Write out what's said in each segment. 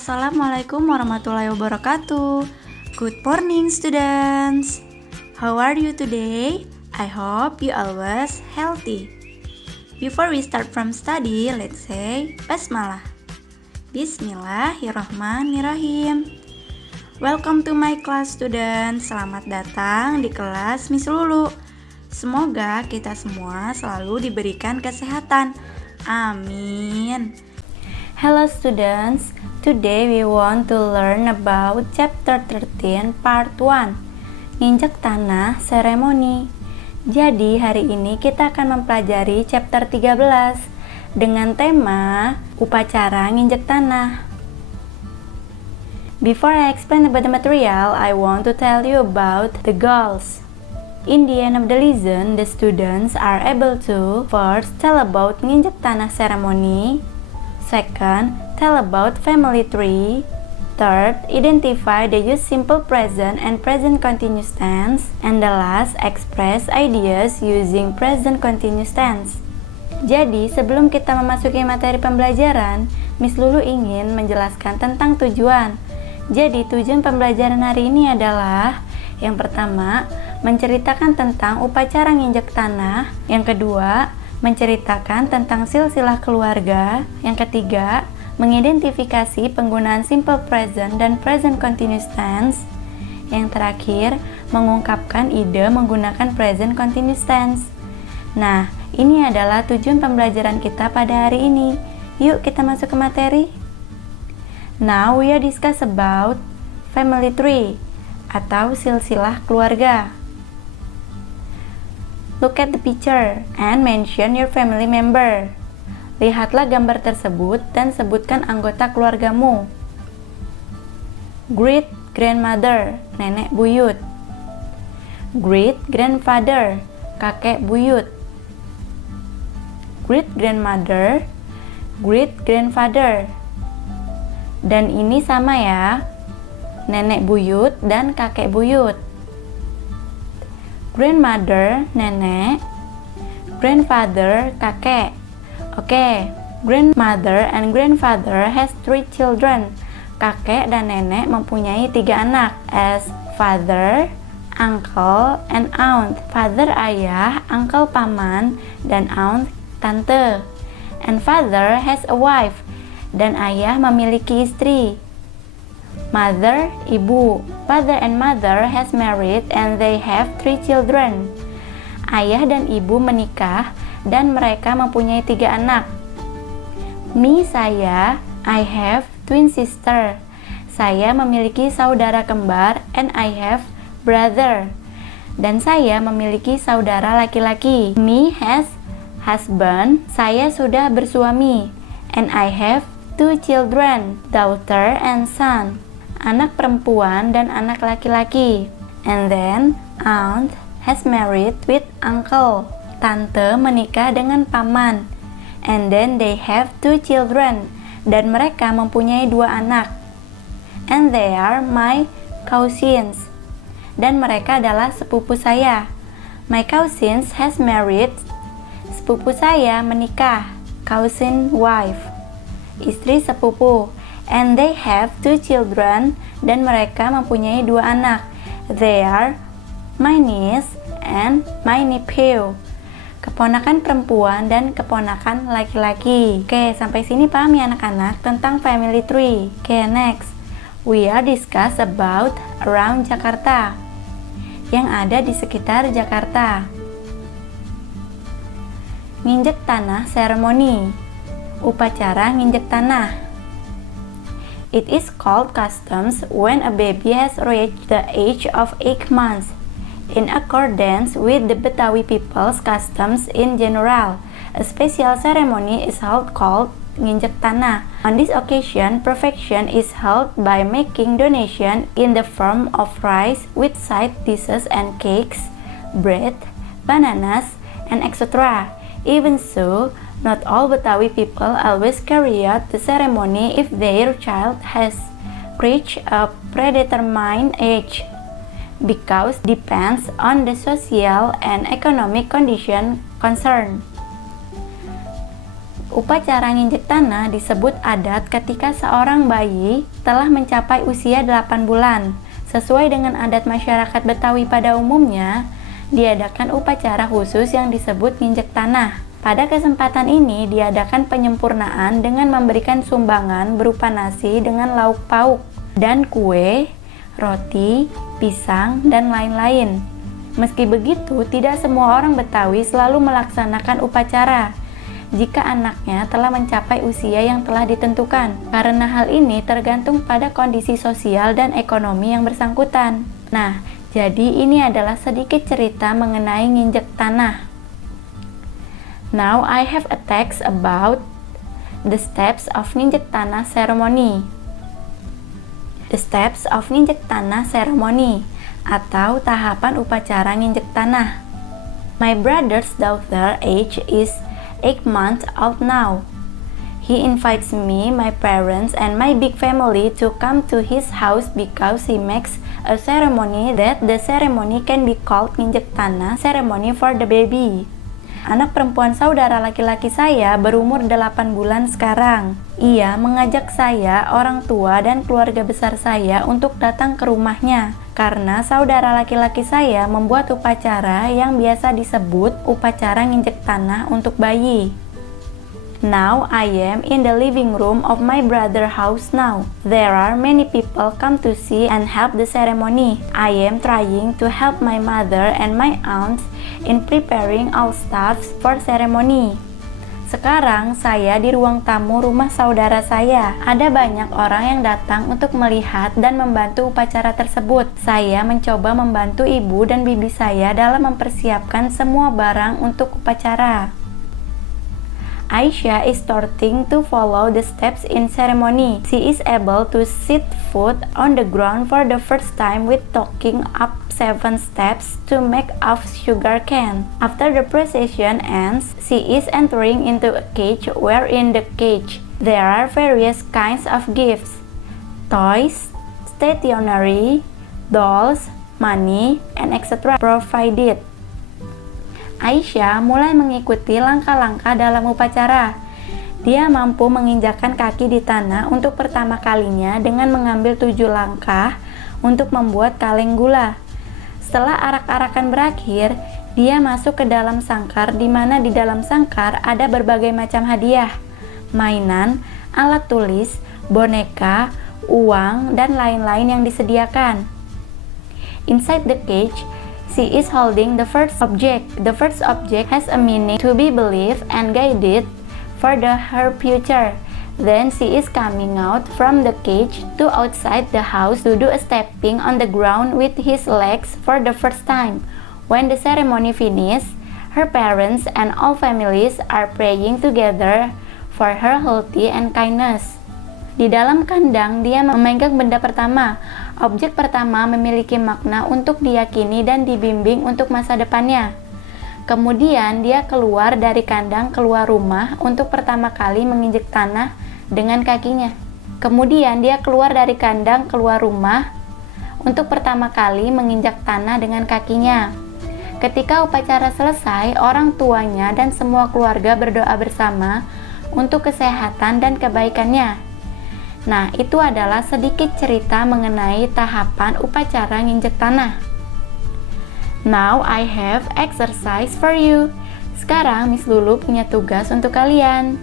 Assalamualaikum warahmatullahi wabarakatuh. Good morning, students. How are you today? I hope you always healthy. Before we start from study, let's say Basmalah. Bismillahirrahmanirrahim. Welcome to my class, students. Selamat datang di kelas Miss Lulu. Semoga kita semua selalu diberikan kesehatan. Amin. Hello students, today we want to learn about chapter 13 part 1, Nginjek Tanah Seremoni. Jadi hari ini kita akan mempelajari chapter 13 dengan tema upacara nginjek tanah. Before I explain about the material, I want to tell you about the goals. In the end of the lesson, the students are able to first tell about nginjek tanah ceremony. Second, tell about family tree. Third, identify the use simple present and present continuous tense. And the last, express ideas using present continuous tense. Jadi, sebelum kita memasuki materi pembelajaran, Miss Lulu ingin menjelaskan tentang tujuan. Jadi, tujuan pembelajaran hari ini adalah yang pertama, menceritakan tentang upacara nginjek tanah. Yang kedua, menceritakan tentang silsilah keluarga. Yang ketiga, mengidentifikasi penggunaan simple present dan present continuous tense. Yang terakhir, mengungkapkan ide menggunakan present continuous tense. Nah, ini adalah tujuan pembelajaran kita pada hari ini. Yuk kita masuk ke materi. Now we are discuss about family tree atau silsilah keluarga. Look at the picture and mention your family member. Lihatlah gambar tersebut dan sebutkan anggota keluargamu. Great grandmother, nenek buyut. Great grandfather, kakek buyut. Great grandmother, great grandfather. Dan ini sama ya, nenek buyut dan kakek buyut. Grandmother, nenek. Grandfather, kakek. Oke, grandmother and grandfather has 3 children. Kakek dan nenek mempunyai 3 anak, as father, uncle, and aunt. Father ayah, uncle paman, dan aunt tante. And father has a wife. Dan ayah memiliki istri. Mother, ibu. Father and mother has married and they have 3 children. Ayah dan ibu menikah dan mereka mempunyai 3 anak. Me, saya, I have twin sister. Saya memiliki saudara kembar and I have brother. Dan saya memiliki saudara laki-laki. Me has husband. Saya sudah bersuami. And I have 2 children, daughter and son. Anak perempuan dan anak laki-laki. And then, aunt has married with uncle. Tante menikah dengan paman. And then they have 2 children. Dan mereka mempunyai 2 anak. And they are my cousins. Dan mereka adalah sepupu saya. My cousins has married. Sepupu saya menikah. Cousin wife. Istri sepupu. And they have 2 children, dan mereka mempunyai 2 anak. They are my niece and my nephew. Keponakan perempuan dan keponakan laki-laki. Oke, sampai sini paham ya anak-anak tentang family tree. Oke, next. We are discuss about around Jakarta. Yang ada di sekitar Jakarta. Nginjek tanah ceremony. Upacara nginjek tanah. It is called customs when a baby has reached the age of 8 months. In accordance with the Betawi people's customs in general, a special ceremony is held called nginjek tanah. On this occasion, perfection is held by making donation in the form of rice with side dishes and cakes, bread, bananas, and etc. Even so, not all Betawi people always carry out the ceremony if their child has reached a predetermined age, because depends on the social and economic condition concerned. Upacara nginjek tanah disebut adat ketika seorang bayi telah mencapai usia 8 bulan. Sesuai dengan adat masyarakat Betawi pada umumnya, diadakan upacara khusus yang disebut nginjek tanah. Pada kesempatan ini diadakan penyempurnaan dengan memberikan sumbangan berupa nasi dengan lauk pauk dan kue, roti, pisang, dan lain-lain. Meski begitu, tidak semua orang Betawi selalu melaksanakan upacara jika anaknya telah mencapai usia yang telah ditentukan, karena hal ini tergantung pada kondisi sosial dan ekonomi yang bersangkutan. Nah, jadi ini adalah sedikit cerita mengenai nginjek tanah. Now I have a text about the steps of nginjek tanah ceremony. The steps of nginjek tanah ceremony atau tahapan upacara nginjek tanah. My brother's daughter age is 8 months old now. He invites me, my parents, and my big family to come to his house because he makes a ceremony that the ceremony can be called nginjek tanah ceremony for the baby. Anak perempuan saudara laki-laki saya berumur 8 bulan sekarang. Ia mengajak saya, orang tua, dan keluarga besar saya untuk datang ke rumahnya karena saudara laki-laki saya membuat upacara yang biasa disebut upacara nginjek tanah untuk bayi. Now I am in the living room of my brother's house now. There are many people come to see and help the ceremony. I am trying to help my mother and my aunts in preparing all stuff for ceremony. Sekarang saya di ruang tamu rumah saudara saya. Ada banyak orang yang datang untuk melihat dan membantu upacara tersebut. Saya mencoba membantu ibu dan bibi saya dalam mempersiapkan semua barang untuk upacara. Aisha is starting to follow the steps in ceremony. She is able to sit foot on the ground for the first time with talking up 7 steps to make of sugar cane. After the procession ends, she is entering into a cage where in the cage there are various kinds of gifts, toys, stationery, dolls, money, and etc. provided. Aisyah mulai mengikuti langkah-langkah dalam upacara. Dia mampu menginjakkan kaki di tanah untuk pertama kalinya dengan mengambil 7 langkah untuk membuat kaleng gula. Setelah arak-arakan berakhir, dia masuk ke dalam sangkar di mana di dalam sangkar ada berbagai macam hadiah, mainan, alat tulis, boneka, uang, dan lain-lain yang disediakan. Inside the cage, she is holding the first object. The first object has a meaning to be believed and guided for her future. Then she is coming out from the cage to outside the house to do a stepping on the ground with his legs for the first time. When the ceremony finishes, her parents and all families are praying together for her health and kindness. Di dalam kandang, dia memegang benda pertama. Objek pertama memiliki makna untuk diyakini dan dibimbing untuk masa depannya. Kemudian dia keluar dari kandang keluar rumah untuk pertama kali menginjek tanah dengan kakinya. Kemudian dia keluar dari kandang keluar rumah untuk pertama kali menginjak tanah dengan kakinya. Ketika upacara selesai, orang tuanya dan semua keluarga berdoa bersama untuk kesehatan dan kebaikannya. Nah, itu adalah sedikit cerita mengenai tahapan upacara nginjek tanah. Now I have exercise for you. Sekarang Miss Lulu punya tugas untuk kalian.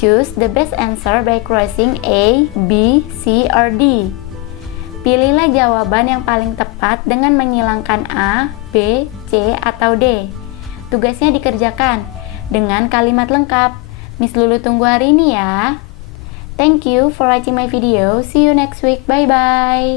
Choose the best answer by crossing A, B, C, or D. Pilihlah jawaban yang paling tepat dengan menyilangkan A, B, C, atau D. Tugasnya dikerjakan dengan kalimat lengkap. Miss Lulu tunggu hari ini ya. Thank you for watching my video. See you next week. Bye bye.